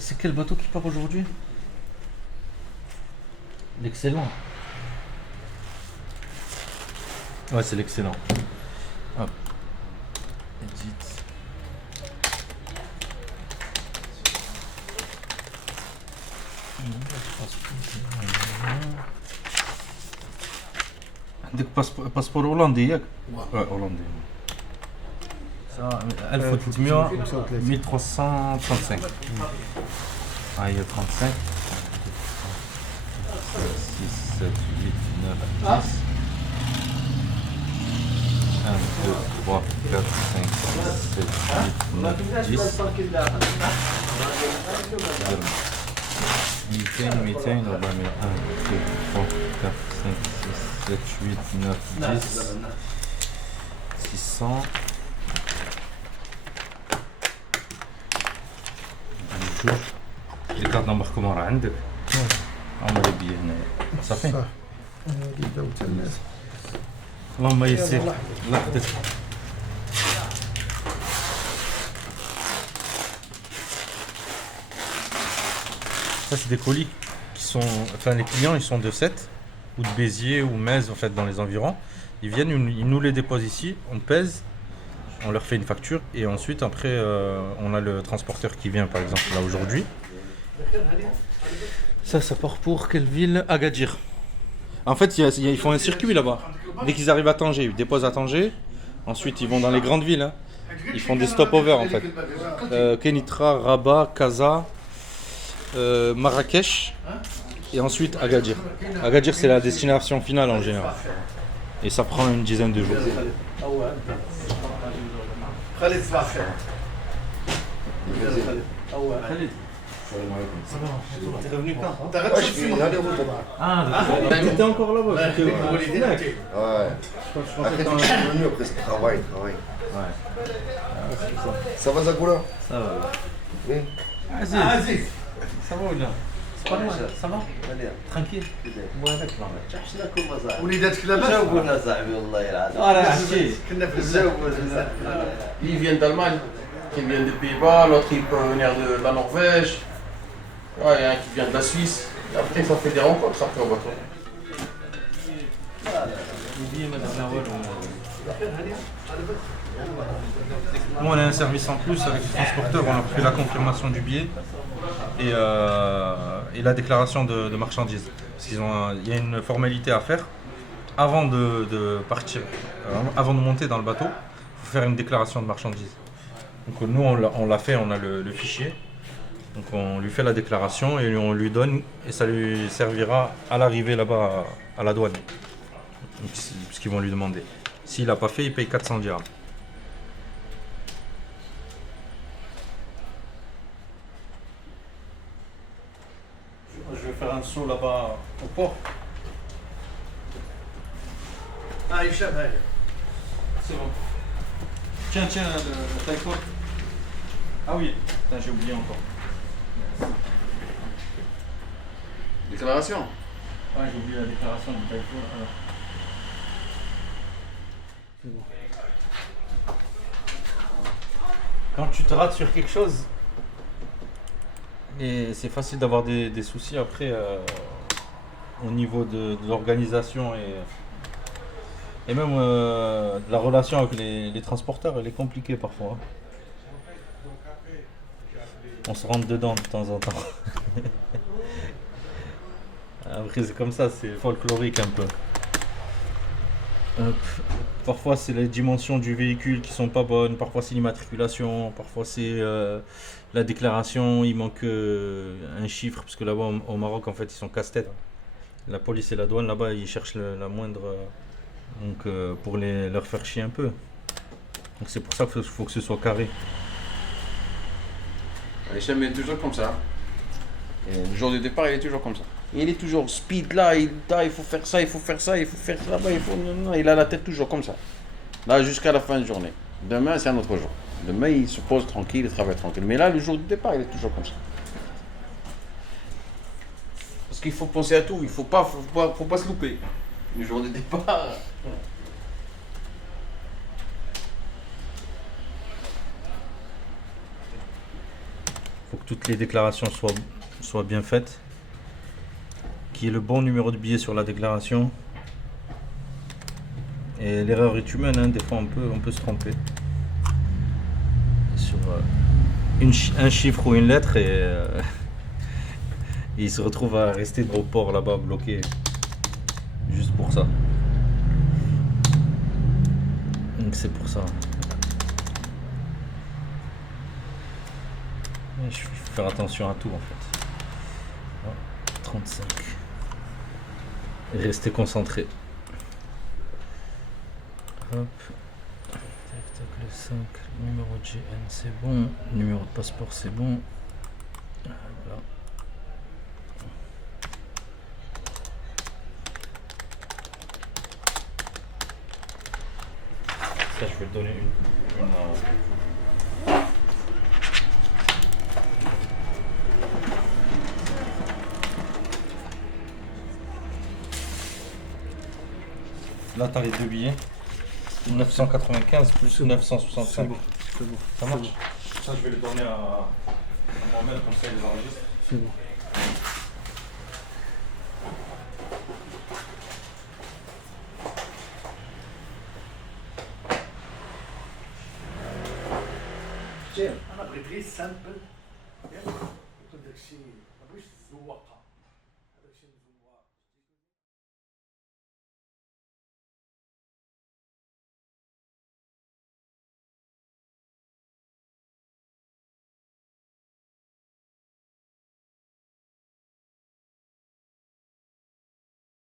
C'est quel bateau qui part aujourd'hui? L'excellent. Ouais, c'est l'excellent. Hop. Edit. عندك باسبور هولندي ياك؟ هولندي. Ça 1300 1335. Ah, il y a 35. 6, 7, 8, 9, 10. 1, 2, 3, 4, 5, 6, 7, 8, 9, 10. 200, 200, 400, 1, 2, 3, 4, 5, 6, 7, 8, 9, 10. 600. شوف اللي كارت d'embarquement راه عندك هما لي بيي هنايا صافي اللهم يسر لحظتك ça c'est des colis qui sont enfin les clients ils sont de Sète ou de Béziers ou Metz en fait dans les environs ils viennent ils nous les déposent ici on pèse. On leur fait une facture et ensuite après on a le transporteur qui vient par exemple là aujourd'hui. Ça part pour quelle ville? Agadir. En fait ils font un circuit là-bas. Dès qu'ils arrivent à Tanger, ils déposent à Tanger. Ensuite ils vont dans les grandes villes. Hein. Ils font des stopovers en fait. Kenitra, Rabat, Casa, Marrakech et ensuite Agadir. Agadir c'est la destination finale en général. Et ça prend une dizaine de jours. خالد صباح الخير. خالد t'es revenu quand? Ouais, je suis allé au Touba. Ah, t'étais encore là-bas? Ouais. Je pensais Après, que je suis revenu après ce travail. Ouais. Ça va, Zagoula? Ça va. Oui. Aziz. Ça va ou là? C'est pas loin, ça va? Tranquille. وليداتك لاباس؟ جاوبونا صاحبي والله العظيم. عرفتي. كنا في الزاوية. Ils viennent d'Allemagne, qui viennent des Pays-Bas, l'autre il peut venir de la Norvège, ouais, il y a un qui vient de la Suisse. Et après ça fait des rencontres après au bateau. Nous on a un service en plus avec le transporteur, on leur fait la confirmation du billet et la déclaration de marchandises. Parce il y a une formalité à faire avant de partir, avant de monter dans le bateau, il faut faire une déclaration de marchandises. Donc nous on l'a fait, on a le fichier. Donc on lui fait la déclaration et on lui donne et ça lui servira à l'arrivée là-bas à la douane. Donc, ce qu'ils vont lui demander. S'il n'a pas fait, il paye 400 dirhams. Je vais faire un saut là-bas au port. Ah, Hicham, allez. C'est bon. Tiens, le taille-pot. Ah oui, putain, j'ai oublié encore. Déclaration. Ouais, j'ai oublié la déclaration du taille-pot. C'est bon. Quand tu te rates sur quelque chose, et c'est facile d'avoir des soucis après au niveau de l'organisation et même la relation avec les transporteurs, elle est compliquée parfois. On se rentre dedans de temps en temps. Après c'est comme ça, c'est folklorique un peu. Parfois c'est les dimensions du véhicule qui sont pas bonnes, parfois c'est l'immatriculation, parfois c'est la déclaration, il manque un chiffre, parce que là-bas au Maroc en fait ils sont casse-tête. La police et la douane là-bas ils cherchent la moindre... donc pour leur faire chier un peu. Donc c'est pour ça qu'il faut que ce soit carré. Hicham est toujours comme ça. Et le jour du départ il est toujours comme ça. Il est toujours speed là, il faut faire ça, il faut faire ça, il faut faire ça, non, il a la tête toujours comme ça. Là jusqu'à la fin de journée. Demain c'est un autre jour. Demain il se pose tranquille, il travaille tranquille. Mais là le jour du départ il est toujours comme ça. Parce qu'il faut penser à tout, il faut pas se louper. Le jour du départ. faut que toutes les déclarations soient bien faites. Qu'il y ait le bon numéro de billet sur la déclaration. Et l'erreur est humaine, hein, des fois on peut se tromper. Sur un chiffre ou une lettre et il se retrouve à rester au port là-bas bloqué. Juste pour ça. Donc c'est pour ça. Il faut faire attention à tout en fait. 35. Et rester concentré. Hop. Tac, tac, le 5. Numéro de GN c'est bon. Numéro de passeport c'est bon. Voilà. Ça, je vais le donner une Là, tu as les deux billets. 995 plus 965. C'est bon. Ça marche. Ça, je vais le donner à Mohamed, comme ça il les enregistre. C'est bon. انا بغيت غير سامبل ياك كنت داكشي ما بغيتش تزوقها